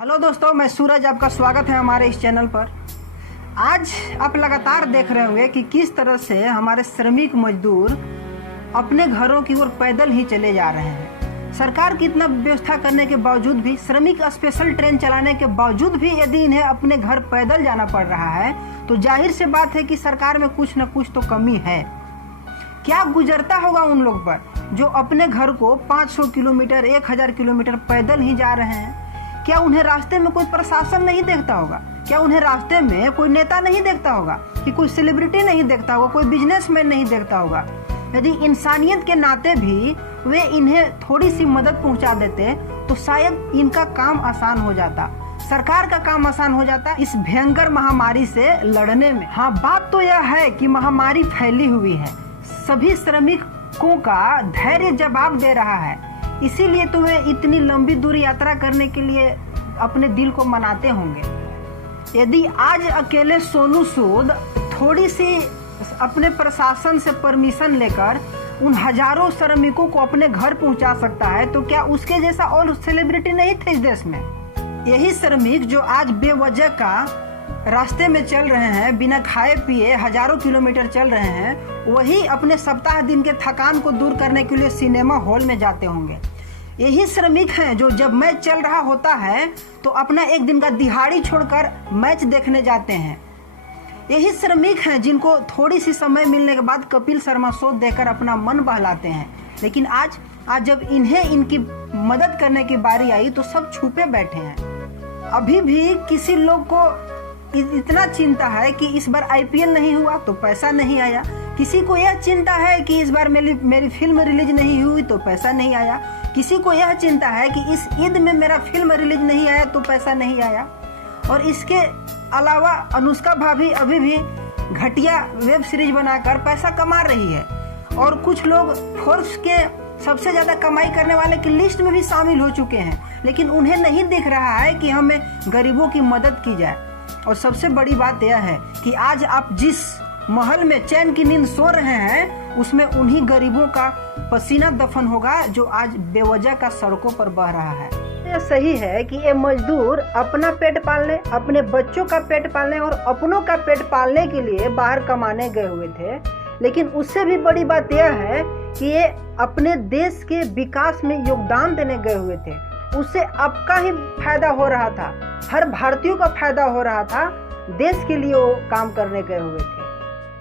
Hello दोस्तों, मैं सूरज, आपका स्वागत है हमारे इस चैनल पर। आज आप लगातार देख रहे होंगे कि किस तरह से हमारे श्रमिक मजदूर अपने घरों की ओर पैदल ही चले जा रहे हैं। सरकार की इतना व्यवस्था करने के बावजूद भी, श्रमिक स्पेशल ट्रेन चलाने के बावजूद भी यदि इन्हें अपने घर पैदल जाना पड़ रहा है तो जाहिर से बात है कि सरकार में कुछ न कुछ तो कमी है। क्या गुजरता होगा उन लोग पर जो अपने घर को 500 किलोमीटर 1000 किलोमीटर पैदल ही जा रहे हैं। क्या उन्हें रास्ते में कोई प्रशासन नहीं देखता होगा? क्या उन्हें रास्ते में कोई नेता नहीं देखता होगा? कि कोई सेलिब्रिटी नहीं देखता होगा? कोई बिजनेसमैन नहीं देखता होगा? यदि इंसानियत के नाते भी वे इन्हें थोड़ी सी मदद पहुंचा देते तो शायद इनका काम आसान हो जाता, सरकार का काम आसान हो जाता इस भयंकर महामारी से लड़ने में। हाँ, बात तो यह है कि महामारी फैली हुई है, सभी श्रमिकों का धैर्य जवाब दे रहा है, इसीलिए तो वे इतनी लंबी दूरी यात्रा करने के लिए अपने दिल को मनाते होंगे। यदि आज अकेले सोनू सूद थोड़ी सी अपने प्रशासन से परमिशन लेकर उन हजारों श्रमिकों को अपने घर पहुंचा सकता है तो क्या उसके जैसा और सेलिब्रिटी नहीं थे इस देश में? यही श्रमिक जो आज बेवजह का रास्ते में चल रहे हैं, बिना खाए पिए हजारों किलोमीटर चल रहे हैं, वही अपने सप्ताह दिन के थकान को दूर करने के लिए सिनेमा हॉल में जाते होंगे। यही श्रमिक हैं जो जब मैच चल रहा होता है तो अपना एक दिन का दिहाड़ी छोड़कर मैच देखने जाते हैं। यही श्रमिक हैं जिनको थोड़ी सी समय मिलने के बाद कपिल शर्मा शो देखकर अपना मन बहलाते हैं। लेकिन आज जब इन्हें इनकी मदद करने की बारी आई तो सब छुपे बैठे हैं। अभी भी किसी लोग को इतना चिंता है कि इस बार आईपीएल नहीं हुआ तो पैसा नहीं आया, किसी को यह चिंता है कि इस बार मेरी फिल्म रिलीज नहीं हुई तो पैसा नहीं आया, किसी को यह चिंता है कि इस ईद में मेरा फिल्म रिलीज नहीं आया तो पैसा नहीं आया। और इसके अलावा अनुष्का भाभी अभी भी घटिया वेब सीरीज बनाकर पैसा कमा रही है और कुछ लोग फोर्ब्स के सबसे ज्यादा कमाई करने वाले की लिस्ट में भी शामिल हो चुके हैं, लेकिन उन्हें नहीं दिख रहा है कि हमें गरीबों की मदद की जाए। और सबसे बड़ी बात यह है कि आज आप जिस महल में चैन की नींद सो रहे हैं उसमें उन्हीं गरीबों का पसीना दफन होगा जो आज बेवजह का सड़कों पर बह रहा है। यह सही है कि ये मजदूर अपना पेट पालने, अपने बच्चों का पेट पालने और अपनों का पेट पालने के लिए बाहर कमाने गए हुए थे, लेकिन उससे भी बड़ी बात यह है कि ये अपने देश के विकास में योगदान देने गए हुए थे। उससे आपका ही फायदा हो रहा था, हर भारतीयों का फायदा हो रहा था, देश के लिए वो काम करने गए हुए थे।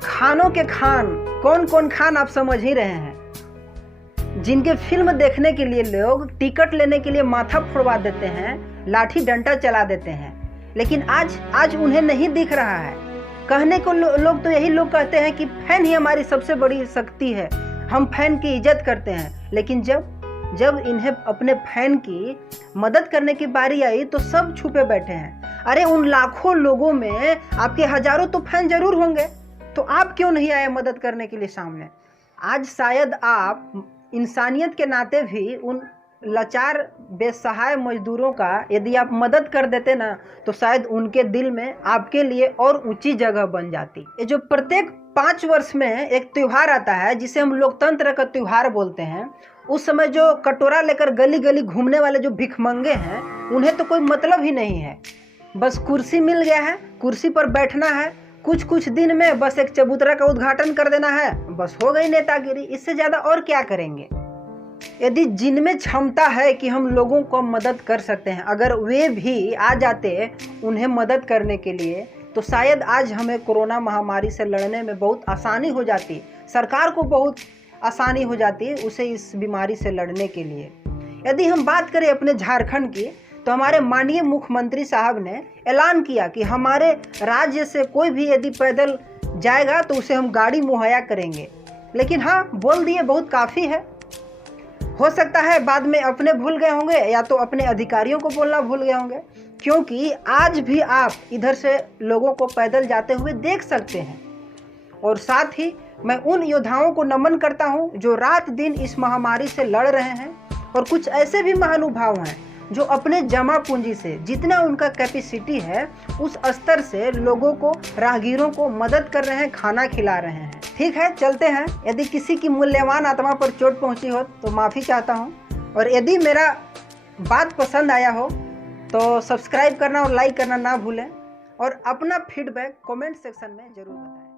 खानों के खान, कौन कौन खान आप समझ ही रहे हैं, जिनके फिल्म देखने के लिए लोग टिकट लेने के लिए माथा फोड़वा देते हैं, लाठी डंडा चला देते हैं, लेकिन आज उन्हें नहीं दिख रहा है। कहने को लोग तो यही लोग कहते हैं कि फैन ही हमारी सबसे बड़ी शक्ति है, हम फैन की इज्जत करते हैं, लेकिन जब इन्हें अपने फैन की मदद करने की बारी आई तो सब छुपे बैठे हैं। अरे उन लाखों लोगों में आपके हजारों तो फैन जरूर होंगे, तो आप क्यों नहीं आए मदद करने के लिए सामने? आज शायद आप इंसानियत के नाते भी उन लाचार बेसहाय मजदूरों का यदि आप मदद कर देते ना तो शायद उनके दिल में आपके लिए और ऊंची जगह बन जाती। ये जो प्रत्येक 5 वर्ष में एक त्योहार आता है जिसे हम लोकतंत्र का त्योहार बोलते हैं, उस समय जो कटोरा लेकर गली गली घूमने वाले जो भिखमंगे हैं उन्हें तो कोई मतलब ही नहीं है, बस कुर्सी मिल गया है, कुर्सी पर बैठना है, कुछ दिन में बस एक चबूतरा का उद्घाटन कर देना है, बस हो गई नेतागिरी। इससे ज्यादा और क्या करेंगे? यदि जिनमें क्षमता है कि हम लोगों को मदद कर सकते हैं, अगर वे भी आ जाते उन्हें मदद करने के लिए तो शायद आज हमें कोरोना महामारी से लड़ने में बहुत आसानी हो जाती, सरकार को बहुत आसानी हो जाती है उसे इस बीमारी से लड़ने के लिए। यदि हम बात करें अपने झारखंड की तो हमारे माननीय मुख्यमंत्री साहब ने ऐलान किया कि हमारे राज्य से कोई भी यदि पैदल जाएगा तो उसे हम गाड़ी मुहैया करेंगे। लेकिन हाँ, बोल दिए बहुत काफ़ी है। हो सकता है बाद में अपने भूल गए होंगे या तो अपने अधिकारियों को बोलना भूल गए होंगे, क्योंकि आज भी आप इधर से लोगों को पैदल जाते हुए देख सकते हैं। और साथ ही मैं उन योद्धाओं को नमन करता हूं जो रात दिन इस महामारी से लड़ रहे हैं, और कुछ ऐसे भी महानुभाव हैं जो अपने जमा पूंजी से जितना उनका कैपेसिटी है उस स्तर से लोगों को, राहगीरों को मदद कर रहे हैं, खाना खिला रहे हैं। ठीक है, चलते हैं। यदि किसी की मूल्यवान आत्मा पर चोट पहुंची हो तो माफ़ी चाहता हूं, और यदि मेरा बात पसंद आया हो तो सब्सक्राइब करना और लाइक करना ना भूलें और अपना फीडबैक कमेंट सेक्शन में ज़रूर बताएं।